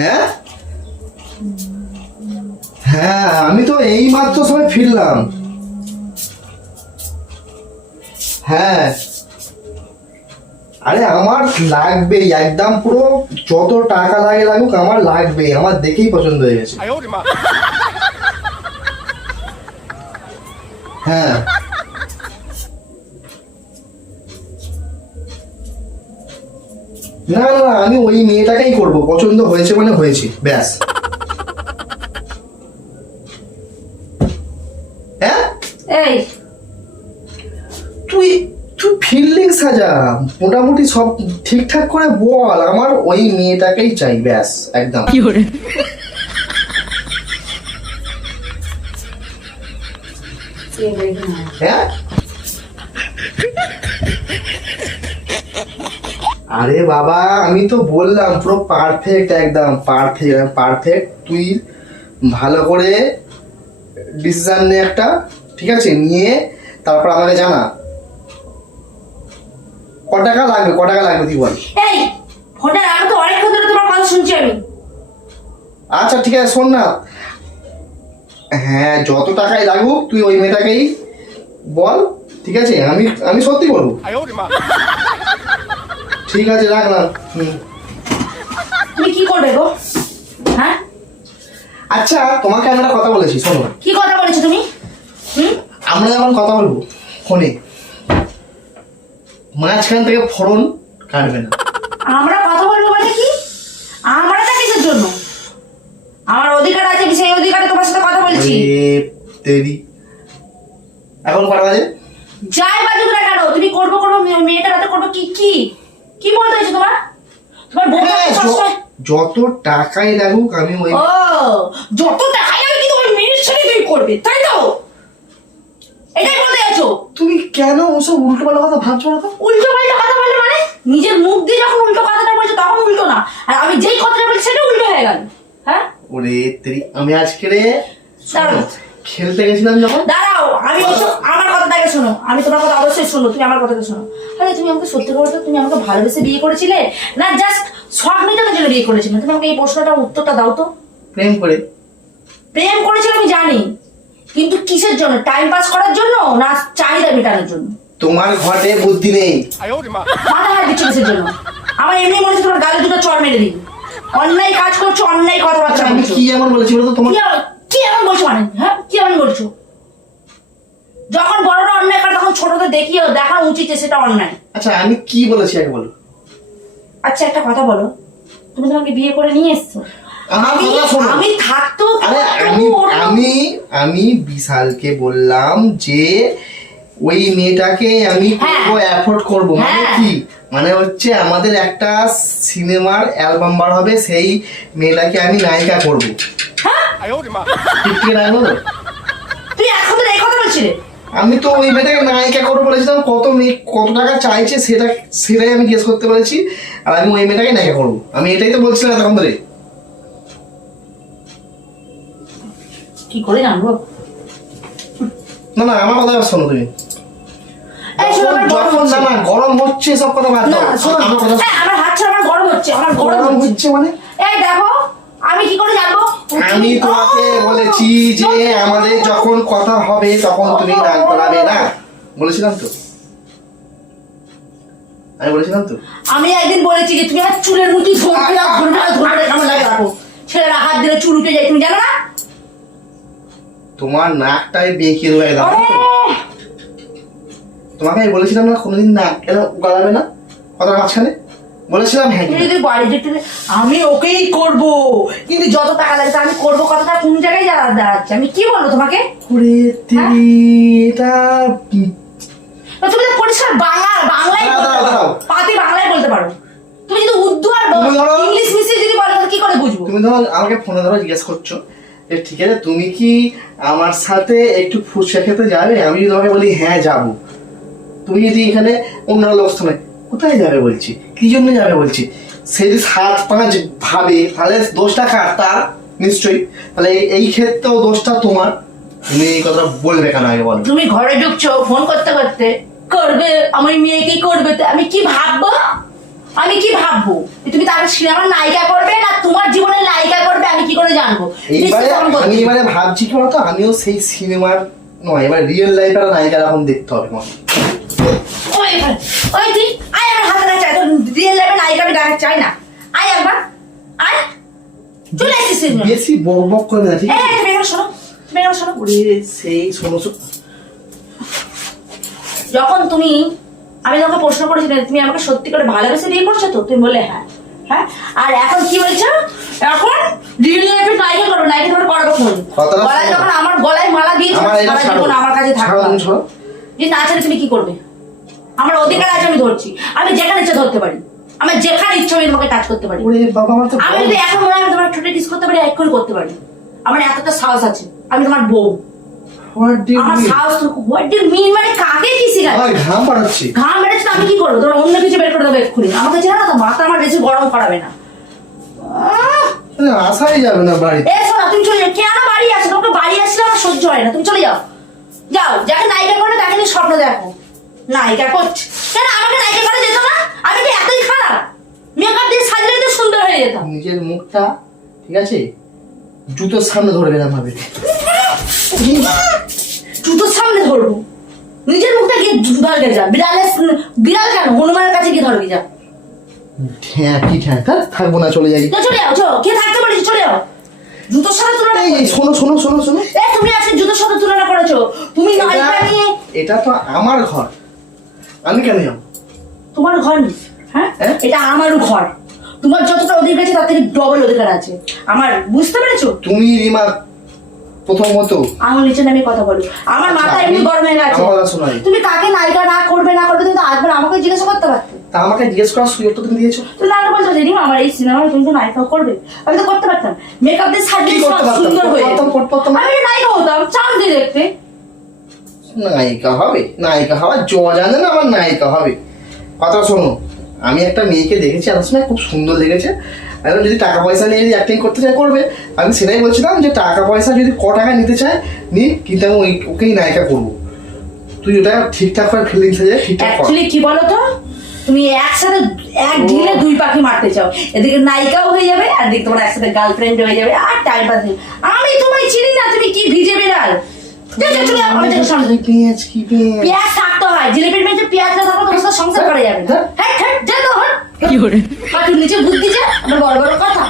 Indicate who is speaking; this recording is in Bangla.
Speaker 1: হ্যাঁ? হ্যাঁ আমি তো এই মাত্র সময় ফিরলাম। হ্যাঁ। আরে আমার লাগবেই একদম পুরো যত টাকা লাগে লাগুক আমার লাগবেই আমার দেখেই পছন্দ হয়ে গেছে। হ্যাঁ। না না না আমি ওই মেয়েটাকেই করব। পছন্দ হয়েছে মানে হয়েছে। ব্যাস। হ্যাঁ?
Speaker 2: এই।
Speaker 1: তুই তুই ফিল্ডিং সাজা। মোটামুটি সব ঠিকঠাক করে বল। আমার ওই মেয়েটাকেই চাই ব্যাস একদম। কি করে? হ্যাঁ? আরে বাবা আমি তো বললাম পুরো পারফেক্ট একদম পারফেক্ট পারফেক্ট তুই ভালো করে ডিসিশান নে একটা ঠিক আছে? নিয়ে তারপর আমাকে জানা। ক টাকা লাগবে ক টাকা লাগবে তুই বল।
Speaker 2: এই ফোনটা আমি তো শুনছি আমি।
Speaker 1: আচ্ছা ঠিক আছে শোন না। হ্যাঁ যত টাকাই লাগুক তুই ওই মেয়েটাকেই বল ঠিক আছে? আমি আমি সত্যি বলব। ঠিক আছে রাখলাম
Speaker 2: তুমি কি করবে গো? হ্যাঁ?
Speaker 1: আচ্ছা তোমাকে আমি একটা কথা বলেছি শোনো।
Speaker 2: কি কথা বলেছ তুমি? হুম?
Speaker 1: আমরা যখন কথা বলব ফোনে মাঝখান থেকে ফোড়ন কাটবে না।
Speaker 2: আমরা কথা বলব মানে কি? আমরাটা কিসের জন্য? আমার অধিকার আছে আমি সেই অধিকারে তোমার সাথে কথা বলছি।
Speaker 1: তেরি এখন কটা বাজে?
Speaker 2: যাই বাজুক না কেন তুমি করব করব মে- মেয়েটার হাতে করব কি কি? কি বলতে হয়েছে তোমার? তোমার বউ
Speaker 1: হ্যাঁ,
Speaker 2: সবসময়
Speaker 1: যত টাকাই লাগুক আমি ওই
Speaker 2: ও যত টাকাই লাগে কিন্তু ওই মেয়ের সাথে তুমি করবে তাই তো? এটাই বলতে যাচ্ছো
Speaker 1: তুমি কেন ওসব উল্টো পাল্টা কথা ভাবছ না তো?
Speaker 2: উল্টো পাল্টা কথা বললে মানে? নিজের মুখ দিয়ে যখন উল্টো কথাটা বলছো তখন উল্টো না। আর আমি যেই কথাটা বলছি সেটা উল্টো হয়ে গেল। হ্যাঁ?
Speaker 1: ওরে তেরি আমি আজকে রে। খেলতে গেছিলাম যখন।
Speaker 2: দাঁড়াও আমি ওসব আমার কথাটাকে শোনো আমি তোমার কথা অবশ্যই শুনো তুমি আমার কথাটা শোনো। আরে তুমি আমাকে সত্যি কথা তুমি আমাকে ভালোবেসে বিয়ে করেছিলে? না জাস্ট শখ মেটানোর জন্য বিয়ে করেছিলে। তুমি আমাকে এই প্রশ্নটা উত্তরটা দাও তো।
Speaker 1: প্রেম করে।
Speaker 2: প্রেম করেছিল আমি জানি কিন্তু কিসের জন্য? টাইম পাস করার জন্য না চাহিদা মেটানোর জন্য?
Speaker 1: তোমার ঘটে বুদ্ধি নেই।
Speaker 2: মাথা হাত দিচ্ছ কিসের জন্য? আমার এমনি মনে হচ্ছে তোমার গালে দুটো চর মেরে দিই অন্যায় কাজ করছ অন্যায় কথাবার্তা
Speaker 1: আচ্ছা, আমি কি এমন বলেছি বলো তোমার?
Speaker 2: কি এমন বলছো মানে? হ্যাঁ? কি এমন বলছো? যখন বড়রা অন্যায় করে তখন ছোটদের দেখিও দেখা উচিত সেটা অন্যায়।
Speaker 1: আচ্ছা আমি কি বলেছি আগে বলো।
Speaker 2: আচ্ছা একটা কথা বলো। তুমি তোমাকে বিয়ে করে নিয়ে এসছো। আমি থাকতো
Speaker 1: আমি আমি বিশালকে বললাম যে ওই মেয়েটাকে আমি করব অ্যাফোর্ড করব। মানে
Speaker 2: হ্যাঁ।
Speaker 1: কি? মানে হচ্ছে আমাদের একটা সিনেমার অ্যালবাম বার হবে সেই মেয়েটাকে আমি নায়িকা করব।
Speaker 3: হ্যাঁ?
Speaker 1: ঠিক
Speaker 2: তুই এখন এই কথা বলছিলি?
Speaker 1: আমি তো ওই মেয়েটাকে নায়িকা করব বলেছিলাম কত মেয়ে কত টাকা চাইছে সেটা সেটাই আমি গেস করতে বলেছি আর আমি ওই মেয়েটাকে নায়িকা করব। আমি এটাই তো বলছিলাম তখন ধরে।
Speaker 2: কি করে জানব?
Speaker 1: না না আমার কথা শোনো তুমি।
Speaker 2: গরম হচ্ছে।
Speaker 1: না না গরম হচ্ছে সব কথা আমার
Speaker 2: হ্যাঁ, আমার হাত ছাড়া গরম হচ্ছে আমার গরম হচ্ছে
Speaker 1: মানে?
Speaker 2: এই দেখো আমি কি করে জানব?
Speaker 1: আমি তোমাকে বলেছি যে আমাদের যখন কথা হবে তখন তুমি গান করাবে না। বলেছিলাম তো। আমি বলেছিলাম তো।
Speaker 2: আমি একদিন বলেছি যে তুমি আমার চুলের মুঠি ধরবে না ধরবে না ধরবে না কেমন লাগে রাখো। ছেলেরা হাত দিলে চুল উঠে যায় তুমি জানো না?
Speaker 1: তোমার নাকটাই বেঁকে রয়ে গেল তোমাকে আমি বলেছিলাম না কোনোদিন নাক কেন গলাবে না কথার মাঝখানে? বলেছিলাম হ্যাঁ
Speaker 2: তুমি
Speaker 1: কি
Speaker 2: যদি বাড়ি যেতে আমি ওকেই করব। কিন্তু যত টাকা লাগে আমি করব। কথাটা কোন জায়গায় দাঁড়া দাঁড়াচ্ছে? আমি কি বলব তোমাকে?
Speaker 1: ওরে এটা
Speaker 2: তুমি তো পরিষ্কার বাংলা বাংলায় বলতে পারো। পাতি বাংলায় বলতে পারো। তুমি যদি উর্দু আর ইংলিশ মিশিয়ে যদি বলো তাহলে কি করে বুঝব?
Speaker 1: তুমি ধরো আমাকে ফোনে ধরো জিজ্ঞেস করছ। যে ঠিক আছে তুমি কি আমার সাথে একটু ফুচকা খেতে যাবে? আমি যদি তোমাকে বলি হ্যাঁ যাব। তুমি যদি এখানে অন্য লোক স্থানে কোথায় যাবে বলছি? কি জন্য যাবে বলছি? সে যদি সাত পাঁচ ভাবে তাহলে দোষটা কার? তার? নিশ্চয়ই। তাহলে এই- ক্ষেত্রেও দোষটা তোমার। তুমি এই কথা বলবে কেন আগে বলো।
Speaker 2: তুমি ঘরে ঢুকছো ফোন করতে করতে। করবে আমার মেয়েকে করবে? তো আমি কি ভাববো? আমি কি ভাববো? তুমি তাকে সিনেমার নায়িকা করবে না তোমার জীবনের নায়িকা করবে? আমি কি করে জানব?
Speaker 1: এইবারে আমি। এবারে ভাবছি কি বলতো? আমিও সেই সিনেমার নয় এবার রিয়েল লাইফের নায়িকা এখন দেখতে হবে।
Speaker 2: ওই এবার, ওই তুই আয় আমার হাতে না চাই রিয়েল লাইফে নায়িকা আমি দেখা চাই না। আয় একবার আয়। চলে আসিস
Speaker 1: বেশি বক বক করবে না ঠিক
Speaker 2: এই, তুমি শোনো তুমি এখানে শোনো
Speaker 1: সেই শোনো শোনো।
Speaker 2: যখন তুমি আমি তোমাকে প্রশ্ন করেছিলাম তুমি আমাকে সত্যি করে ভালোবেসে বিয়ে করছ তো? তুমি বলে হ্যাঁ। হ্যাঁ? আর এখন কি বলছো? এখন রিয়েল লাইফে নায়িকা করো নায়িকা তোমার করাবো ফোন গলায় যখন আমার গলায় মালা দিয়েছ
Speaker 1: আমার
Speaker 2: কাছে থাকবে যে না ছাড়ে তুমি কি করবে? আমার অধিকার আছে আমি ধরছি। আমি যেখানে ইচ্ছে ধরতে পারি। আমার যেখানে ইচ্ছে আমি তোমাকে টাচ করতে পারি। আমি যদি এখন মনে হয় তোমার ঠোঁটে কিস করতে পারি এক করে করতে পারি। আমার এতটা সাহস আছে। আমি তোমার বউ। আমার সাহস হোয়াট ডু মিন মানে কাকে কি শিখাচ্ছে
Speaker 1: ঘাম
Speaker 2: আমি কি করব? অন্য কিছু বের করে দেবো এক্ষুনি। আমাকে চেনা না তো? মাথা আমার বেশি গরম করাবে না। আহ!
Speaker 1: আসাই যাবে না বাড়িতে।
Speaker 2: এ শোনা তুমি চলে যাও। কেন বাড়ি আসো তোমাকে বাড়ি আসলে আমার সহ্য হয় না। তুমি চলে যাও। যাও যাকে নায়িকা করে তাকে নিয়ে স্বপ্ন দেখো। নায়িকা করছে কেন আমাকে নায়িকা করে যেত না? আমি কি এতই খারাপ। মেকআপ দিয়ে সাজলে তো সুন্দর হয়ে যেতাম
Speaker 1: নিজের মুখটা ঠিক আছে? জুতোর সামনে ধরবে না ভাবে।
Speaker 2: জুতোর সামনে ধরবো? নিজের মুখটা গিয়ে ধরবে যা। বিড়ালের বিড়াল কেন? হনুমানের কাছে গিয়ে ধরবি যা।
Speaker 1: হ্যাঁ কি হ্যাঁ থাকব না চলে যাই।
Speaker 2: তো চলে যাও চলো। কে থাকতে পারিস চলে যাও। জুতোর সাথে তুলনা
Speaker 1: এই, এই, শোনো শোনো শোনো শোনো।
Speaker 2: এ তুমি আজকে জুতোর সাথে তুলনা করেছ। তুমি নায়িকা নিয়ে
Speaker 1: এটা তো আমার ঘর। আমি কেন যাব?
Speaker 2: তোমার ঘর হ্যাঁ? এটা আমারও ঘর। তোমার যতটা অধিকার আছে তার থেকে ডবল অধিকার আছে। আমার বুঝতে পেরেছ?
Speaker 1: তুমি রিমা প্রথমত
Speaker 2: আমার নিচে নামে কথা বলো। আমার
Speaker 1: আচ্ছা,
Speaker 2: মাথা এমনি গরম হয়ে গেছে।
Speaker 1: আমার কথা শোনো
Speaker 2: তুমি কাকে নায়িকা না করবে না করবে তুমি তো আমাকে জিজ্ঞাসা করতে পারতে।
Speaker 1: তা আমাকে জিজ্ঞেস করার সুযোগ তো তুমি দিয়েছ।
Speaker 2: তুমি না বলছো যে রিমা আমার এই সিনেমায় তুমি তো নায়িকা করবে। আমি তো করতে পারতাম। মেকআপ দিয়ে সাজিয়ে? সুন্দর হয়ে। আমি নায়িকা হতাম চাঁদ দিয়ে দেখতে।
Speaker 1: নায়িকা হবে নায়িকা হওয়ার জ জানে না আমার নায়িকা হবে। কথা শোনো আমি একটা মেয়েকে দেখেছি আমার সময় খুব সুন্দর লেগেছে। এখন যদি টাকা পয়সা নিয়ে যদি অ্যাক্টিং করতে চায় করবে। আমি সেটাই বলছিলাম যে টাকা পয়সা যদি ক টাকা নিতে চায় নি কিন্তু আমি ওই ওকেই নায়িকা করব। তুই ওটা ঠিকঠাক করে ফিলিংস হয়ে যায় ঠিকঠাক
Speaker 2: অ্যাকচুয়ালি কি বলো তো তুমি একসাথে এক ঢিলে দুই পাখি মারতে চাও। এদিকে নায়িকাও হয়ে যাবে আর দিকে তোমার একসাথে গার্লফ্রেন্ড হয়ে যাবে আর টাইম পাস আমি তোমায় চিনি না তুমি কি ভিজে বেড়াল যা, যা, চলে যাও, আমি তোকে সামনে দিই।
Speaker 1: পেঁয়াজ কি পেঁয়াজ?
Speaker 2: পেঁয়াজ থাকতে হয় জিলিপির মেঝে পেঁয়াজ না থাকলে তোমার সংসার করা যাবে। না হ্যাঁ যা তো আর তুই নিচে বুদ্ধি যা আমার বড় বড় কথা।